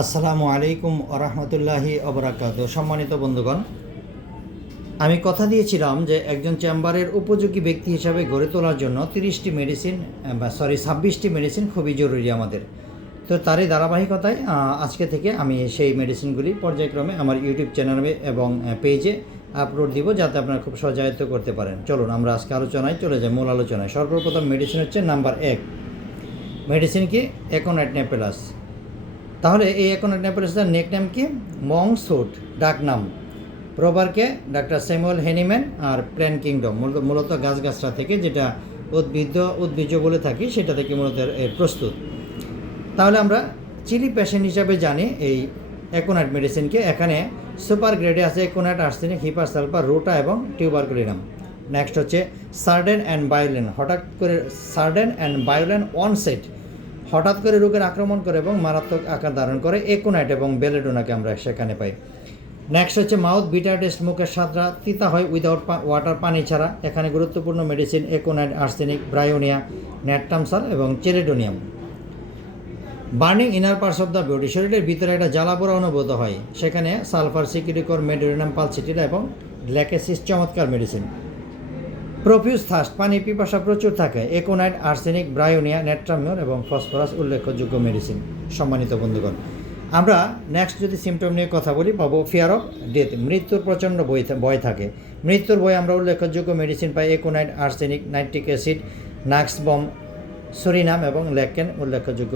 আসসালামু আলাইকুম ওরহমতুল্লাহি ওবরাকাত। সম্মানিত বন্ধুগণ, আমি কথা দিয়েছিলাম যে একজন চেম্বারের উপযোগী ব্যক্তি হিসাবে গড়ে তোলার জন্য 30টি মেডিসিন 26টি মেডিসিন খুবই জরুরি আমাদের। তো তারই ধারাবাহিকতায় আজকে থেকে আমি সেই মেডিসিনগুলি পর্যায়ক্রমে আমার ইউটিউব চ্যানেলে এবং পেজে আপলোড দিব, যাতে আপনারা খুব সহজায়িত করতে পারেন। চলুন আমরা আজকে আলোচনায় চলে যাই, মূল আলোচনায়। সর্বপ্রথম মেডিসিন হচ্ছে নাম্বার 1, মেডিসিন কি? একোনাইট নেপেলাস। তাহলে এই একোনাইট নেপেলাসের নেকনেম কি? মংসুট ডাক নাম। প্রবারকে ডাক্তার স্যামুয়েল হেনিম্যান আর প্ল্যান্ট কিংডম, মূলত গাছগাছরা থেকে, যেটা উদ্ভিজ্জ বলে থাকি, সেটা থেকে মূলত এর প্রস্তুত। তাহলে আমরা চিলি পেশেন্ট হিসাবে জানি এই একোনাইট মেডিসিনকে। এখানে সুপার গ্রেডে আছে একোনাইট, আর্সেনিক, হিপার সালফার, রোটা এবং টিউবারকুলিনাম। নেক্সট হচ্ছে সার্ডেন অ্যান্ড বায়োলেন। সার্ডেন অ্যান্ড বায়োলেন অনসেট, হঠাৎ করে রোগের আক্রমণ করে এবং মারাত্মক আকার ধারণ করে একোনাইট এবং বেলেডোনাকে আমরা সেখানে পাই। নেক্সট হচ্ছে মাউথ বিটার টেস্ট, মুখের স্বাদটা তিতা হয় উইদাউট ওয়াটার, পানি ছাড়া। এখানে গুরুত্বপূর্ণ medicine aconite, arsenic, bryonia, natrum sulph এবং chelidonium. Burning inner parts of the body, শরীরের ভিতরে একটা জ্বালাপোড়া অনুভূত হয়, সেখানে সালফার, সিকিডিকর, মেডোরিনাম, পালসিটিলা এবং গ্ল্যাকেসিস চমৎকার মেডিসিন। প্রফিউজ থার্স্ট, পানি পিপাসা প্রচুর থাকে, একোনাইট, আর্সেনিক, ব্রায়োনিয়া, নেট্রামিওর এবং ফসফরাস উল্লেখযোগ্য মেডিসিন। সম্মানিত বন্ধুগণ, আমরা নেক্সট যদি সিমটম নিয়ে কথা বলি, পাবো ফিয়ার অফ ডেথ, মৃত্যুর প্রচণ্ড ভয় থাকে। মৃত্যুর ভয় আমরা উল্লেখযোগ্য মেডিসিন পাই aconite, arsenic, nitric acid, nux vomica, psorinum এবং ল্যাকেন উল্লেখযোগ্য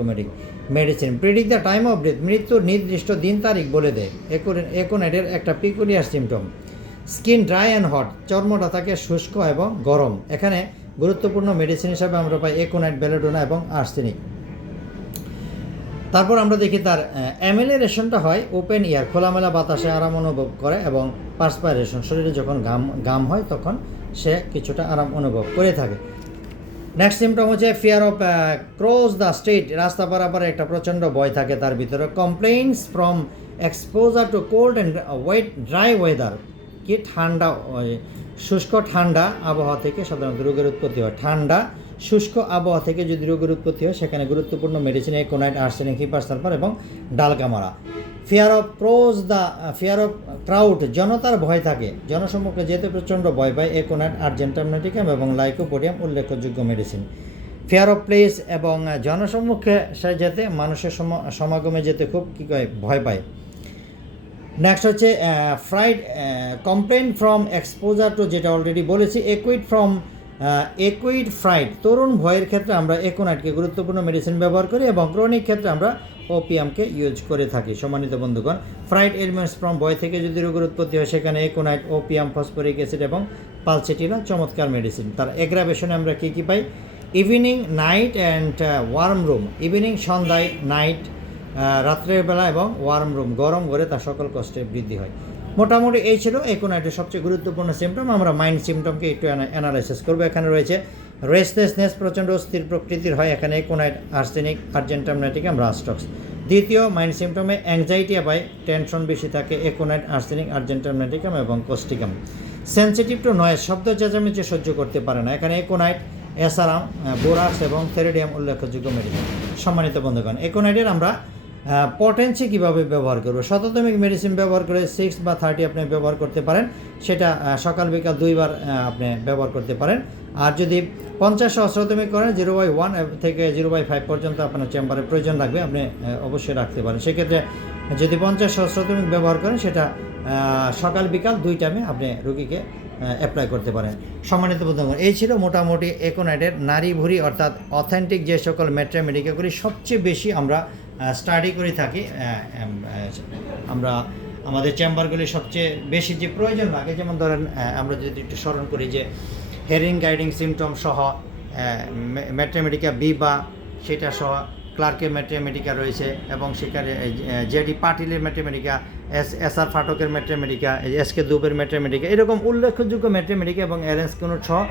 medicine. Predict the time of death, মৃত্যুর নির্দিষ্ট দিন তারিখ বলে দেয়। একোনাইটের একটা peculiar symptom, skin dry and hot, চর্মটা থাকে শুষ্ক এবং গরম। এখানে গুরুত্বপূর্ণ মেডিসিন হিসাবে আমরা পাই একোনাইট, বেলেডোনা এবং আর্সেনিক। তারপর আমরা দেখি তার অ্যামিলেরেশনটা হয় ওপেন এয়ার, খোলামেলা বাতাসে আরাম অনুভব করে, এবং পার্সপাইরেশন, শরীরে যখন ঘাম হয় তখন সে কিছুটা আরাম অনুভব করে থাকে। নেক্সট সিমটম হচ্ছে fear of cross the street, রাস্তা পারাপারে একটা প্রচণ্ড ভয় থাকে তার ভিতরে। Complains from exposure to cold and dry weather, কি ঠান্ডা, শুষ্ক ঠান্ডা আবহাওয়া থেকে সাধারণত রোগের উৎপত্তি হয়। ঠান্ডা শুষ্ক আবহাওয়া থেকে যদি রোগের উৎপত্তি হয়, সেখানে গুরুত্বপূর্ণ medicine aconite, arsenic, hepar sulphur এবং ডালকামারা। ফিয়ার অফ ক্রাউড, জনতার ভয় থাকে, জনসম্মুখে যেতে প্রচণ্ড ভয় পায়, একোনাইট, আর্জেন্টাম নাইটিকাম এবং লাইকোপোডিয়াম উল্লেখযোগ্য মেডিসিন। ফিয়ার অফ প্লেস, এবং জনসম্মুখে সে যেতে, মানুষের সমাগমে যেতে খুব ভয় পায়। নেক্সট হচ্ছে কমপ্লেন ফ্রম এক্সপোজার টু, যেটা অলরেডি বলেছি। একুইড ফ্রাইড, তরুণ ভয়ের ক্ষেত্রে আমরা একোনাইটকে গুরুত্বপূর্ণ মেডিসিন ব্যবহার করি, এবং ক্রনিক ক্ষেত্রে আমরা ওপিয়ামকে ইউজ করে থাকি। সম্মানিত বন্ধুগণ, ফ্রাইড এলিমেন্টস ফ্রম ভয় থেকে যদি রোগের উৎপত্তি হয়, সেখানে একোনাইট, ওপিয়াম, ফসফরিক অ্যাসিড এবং পালসেটিলা চমৎকার মেডিসিন। তার এগ্রাভেশনে আমরা কী পাই? Evening, night and warm room, evening সন্ধ্যায়, নাইট রাত্রের বেলা, এবং ওয়ার্ম রুম গরম ঘরে তার সকল কষ্টে বৃদ্ধি হয়। মোটামুটি এই ছিল একোনাইটের সবচেয়ে গুরুত্বপূর্ণ সিমটম। আমরা মাইন্ড সিমটমকে একটু অ্যানালাইসিস করবো। এখানে রয়েছে রেস্টলেসনেস, প্রচণ্ড অস্থির প্রকৃতির হয়, এখানে একোনাইট, আর্সেনিক, আর্জেন্টাম নাইটিকাম, রাস্টক্স। দ্বিতীয় মাইন্ড সিমটমে অ্যাংজাইটি পাই, টেনশন বেশি থাকে, একোনাইট, আর্সেনিক, আর্জেন্টাম নাইটিকাম এবং কোস্টিকাম। সেন্সিটিভ টু নয়েজ, শব্দ চেঁচামেচি সহ্য করতে পারে না, এখানে একোনাইট, এসারাম, বোরাক্স এবং থেরিডিয়াম উল্লেখযোগ্য মেডিসিন। সম্মানিত বন্ধুগণ, একোনাইটের আমরা পটেন্সি কীভাবে ব্যবহার করবো? শততমিক মেডিসিন ব্যবহার করে 6 বা 30 আপনি ব্যবহার করতে পারেন, সেটা সকাল বিকাল 2 বার আপনি ব্যবহার করতে পারেন। আর যদি 50 সহস্রতমিক করেন, 0/1 থেকে 0/5 পর্যন্ত আপনার চেম্বারে প্রয়োজন লাগবে, আপনি অবশ্যই রাখতে পারেন। সেক্ষেত্রে যদি 50 সহস্রতমিক ব্যবহার করেন, সেটা সকাল বিকাল 2 টাইমে আপনি রোগীকে অ্যাপ্লাই করতে পারেন। সম্মানিত বন্ধুগণ, এই ছিল মোটামুটি একোনাইটের নারী ভুঁড়ি, অর্থাৎ অথেন্টিক যে সকল মেডিকেলগুলি সবচেয়ে বেশি আমরা স্টাডি করে থাকি। আমরা আমাদের চেম্বারগুলি সবচেয়ে বেশি যে প্রয়োজন লাগে, যেমন ধরেন আমরা যদি একটু স্মরণ করি যে হেরিং গাইডিং সিমটম সহ ম্যাট্রামেডিকা বি বা সেটা সহ ক্লার্কের ম্যাট্রামেডিকা রয়েছে, এবং সেখানে জেডি পাটিলের ম্যাট্রামেডিকা, এসআর ফাটকের ম্যাট্রামেডিকা, এসকে দুবের ম্যাট্রামেডিকা, এরকম উল্লেখযোগ্য ম্যাট্রামেডিকা এবং অ্যারেন্স কোনোট সহ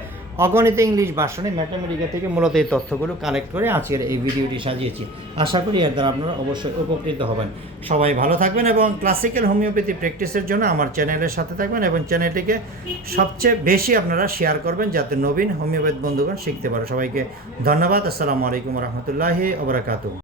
অগণিত ইংলিশ ভার্সনে ম্যাথমেটিকা থেকে মূলত এই তথ্যগুলো কালেক্ট করে আজকের এই ভিডিওটি সাজিয়েছি। আশা করি এর দ্বারা আপনারা অবশ্যই উপকৃত হবেন। সবাই ভালো থাকবেন, এবং ক্লাসিক্যাল হোমিওপ্যাথি প্র্যাকটিসের জন্য আমার চ্যানেলের সাথে থাকবেন, এবং চ্যানেলটিকে সবচেয়ে বেশি আপনারা শেয়ার করবেন, যাতে নবীন হোমিওপ্যাথ বন্ধুগণ শিখতে পারে। সবাইকে ধন্যবাদ। আসসালামু আলাইকুম রহমতুল্লাহি ওয়া বারাকাতুহু।